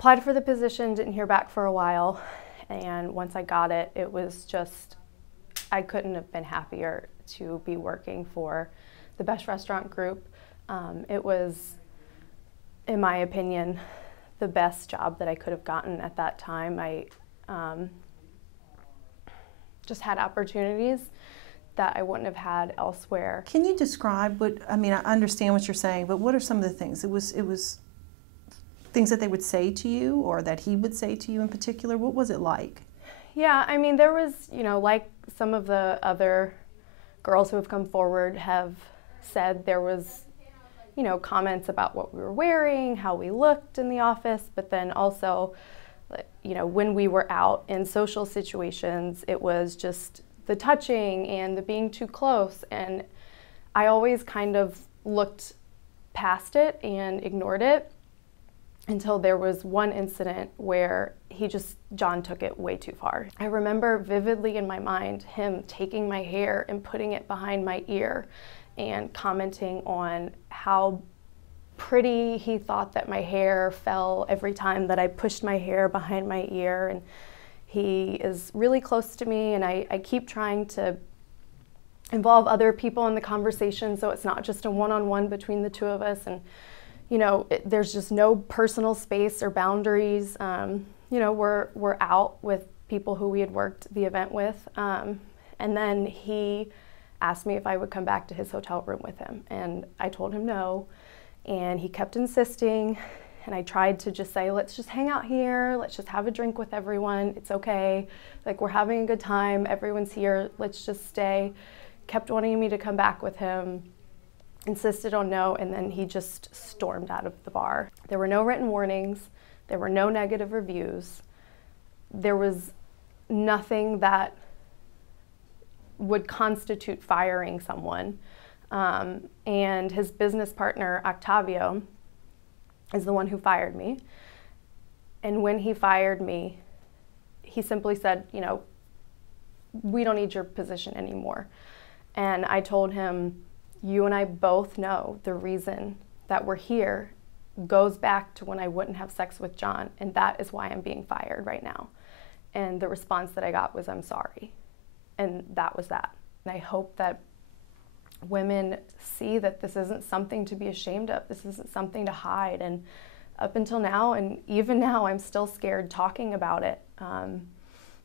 applied for the position, didn't hear back for a while, and once I got it, it was just, I couldn't have been happier to be working for the Besh Restaurant Group. It was, in my opinion, the best job that I could have gotten at that time. I just had opportunities that I wouldn't have had elsewhere. Can you describe what, I mean, I understand what you're saying, but what are some of the things? It was things that they would say to you, or that he would say to you in particular? What was it like? Yeah, I mean, there was, you know, like some of the other girls who have come forward have said, there was, you know, comments about what we were wearing, how we looked in the office, but then also, you know, when we were out in social situations, it was just the touching and the being too close, and I always kind of looked past it and ignored it until there was one incident where John took it way too far. I remember vividly in my mind him taking my hair and putting it behind my ear and commenting on how pretty he thought that my hair fell every time that I pushed my hair behind my ear. And he is really close to me, and I keep trying to involve other people in the conversation so it's not just a one-on-one between the two of us. And you know, there's just no personal space or boundaries. You know, we're out with people who we had worked the event with. And then he asked me if I would come back to his hotel room with him. And I told him no. And he kept insisting. And I tried to just say, let's just hang out here. Let's just have a drink with everyone. It's okay. Like, we're having a good time. Everyone's here. Let's just stay. Kept wanting me to come back with him. Insisted on no, and then he just stormed out of the bar. There were no written warnings, there were no negative reviews, there was nothing that would constitute firing someone. And his business partner, Octavio, is the one who fired me. And when he fired me, he simply said, you know, we don't need your position anymore. And I told him, you and I both know the reason that we're here goes back to when I wouldn't have sex with John, and that is why I'm being fired right now. And the response that I got was, I'm sorry. And that was that. And I hope that women see that this isn't something to be ashamed of. This isn't something to hide. And up until now, and even now, I'm still scared talking about it.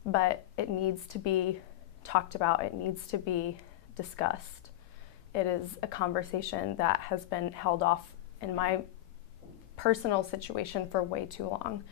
But it needs to be talked about. It needs to be discussed. It is a conversation that has been held off in my personal situation for way too long.